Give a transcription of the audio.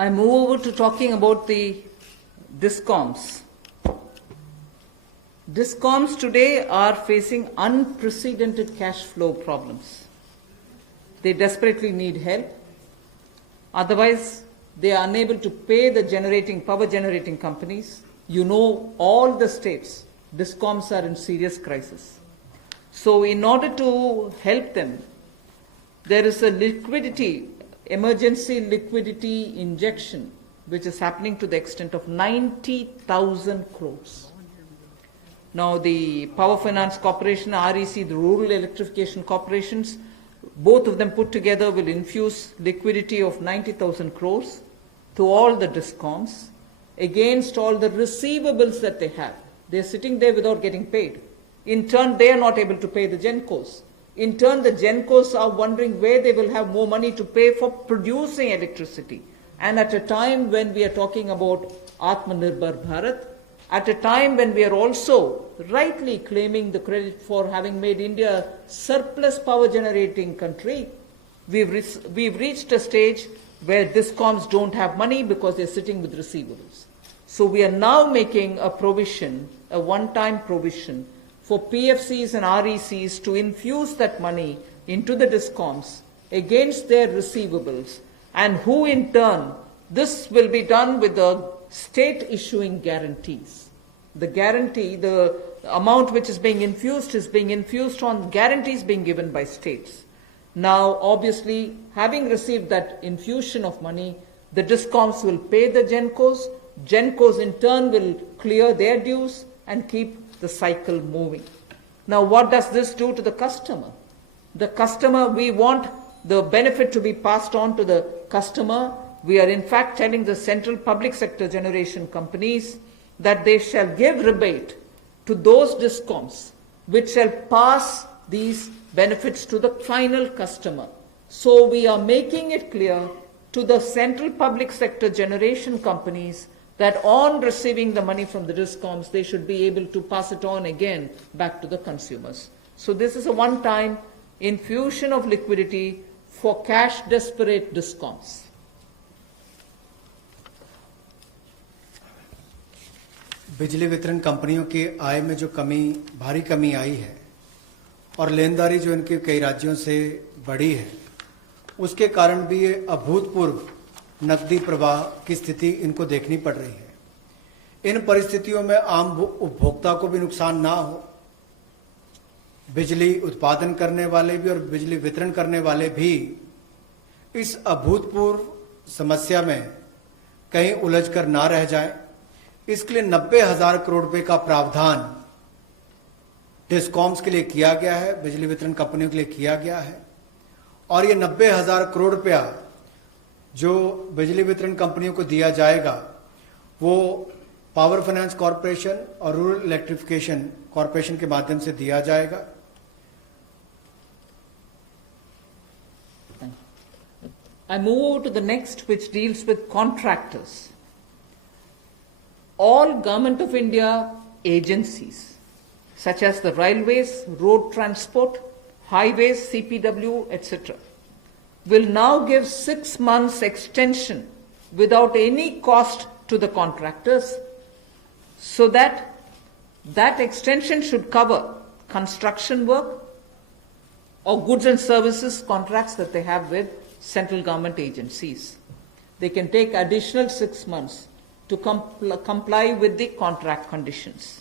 I move over to talking about the DISCOMs. DISCOMs today are facing unprecedented cash flow problems. They desperately need help. Otherwise, they are unable to pay the power generating companies. You know, all the states, DISCOMs are in serious crisis. So in order to help them, there is a emergency liquidity injection, which is happening to the extent of 90,000 crores. Now the Power Finance Corporation, REC, the Rural Electrification Corporations, both of them put together will infuse liquidity of 90,000 crores to all the DISCOMs against all the receivables that they have. They're sitting there without getting paid. In turn, they are not able to pay the GENCOs. In turn, the GENCOs are wondering where they will have more money to pay for producing electricity. And at a time when we are talking about Atmanirbhar Bharat, at a time when we are also rightly claiming the credit for having made India a surplus power generating country, we've reached a stage where DISCOMs don't have money because they're sitting with receivables. So we are now making a provision, a one-time provision, for PFCs and RECs to infuse that money into the DISCOMs against their receivables, and who in turn, this will be done with the state issuing guarantees. The guarantee, the amount which is being infused on guarantees being given by states. Now, obviously, having received that infusion of money, the DISCOMs will pay the GENCOs. GENCOs in turn will clear their dues and keep the cycle moving. Now, what does this do to the customer? The customer, we want the benefit to be passed on to the customer. We are in fact telling the central public sector generation companies that they shall give rebate to those DISCOMs which shall pass these benefits to the final customer. So we are making it clear to the central public sector generation companies that on receiving the money from the DISCOMs, they should be able to pass it on again back to the consumers. So this is a one-time infusion of liquidity for cash-desperate DISCOMs. बिजली वितरण कंपनियों की आय में जो भारी कमी आई है और लेनदारी जो इनके कई राज्यों से बढ़ी है, उसके कारण भी ये अभूतपूर्व नकदी प्रवाह की स्थिति इनको देखनी पड़ रही है। इन परिस्थितियों में आम उपभोक्ता को भी नुकसान ना हो, बिजली उत्पादन करने वाले भी और बिजली वितरण करने वाले भी इस अभूतपूर्व समस्या में कहीं उलझकर ना रह जाएं, इसके लिए 90,000 करोड़ रुपए का प्रावधान डिस्कॉम्स के लिए किया गया है, बिजली वितरण कंपनियों के लिए किया गया है। और ये 90,000 करोड़ रुपया जो बिजली वितरण कंपनियों को दिया जाएगा, वो पावर फाइनेंस कॉरपोरेशन और रूरल इलेक्ट्रिफिकेशन कॉरपोरेशन के माध्यम से दिया जाएगा। I move over to the next, which deals with contractors. All Government of India agencies, such as the railways, road transport, highways, CPW, etc., will now give 6 months extension without any cost to the contractors, so that extension should cover construction work or goods and services contracts that they have with central government agencies. They can take additional 6 months to comply with the contract conditions.